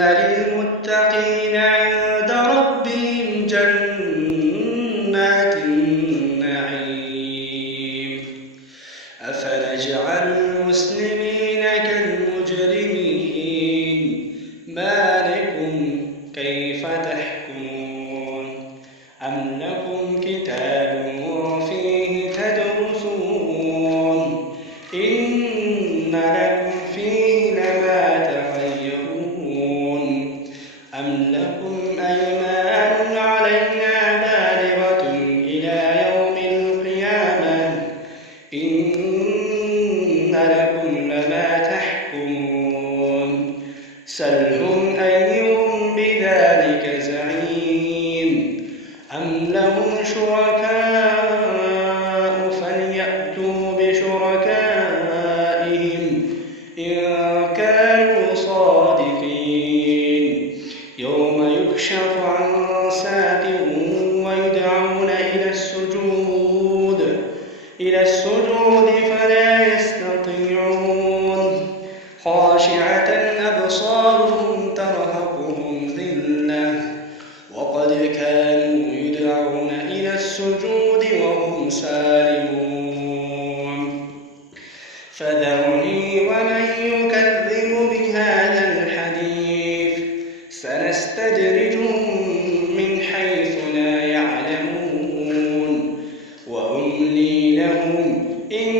للمتقين عند ربهم جنات النعيم أفنجعل المسلمين كالمجرمين ما لكم كيف تحكمون أم لكم كتاب فيه تدرسون إن لكم فيه لما تخيرون أم لكم أيمان علينا بالغة إلى يوم القيامة إن لكم لما تحكمون سلهم أيهم بذلك زعيم أم لهم شركاء فليأتوا بشركائهم إن كانوا صادقين يوم يكشف عن ساق ويدعون إلى السجود فلا يستطيعون خاشعة أبصارهم ترهقهم ذلة وقد كانوا يدعون إلى السجود وهم سالمون فذرني ومن يكذب بهذا الحديث سنستدرجهم من حيث لا يعلمون وأملي لهم إن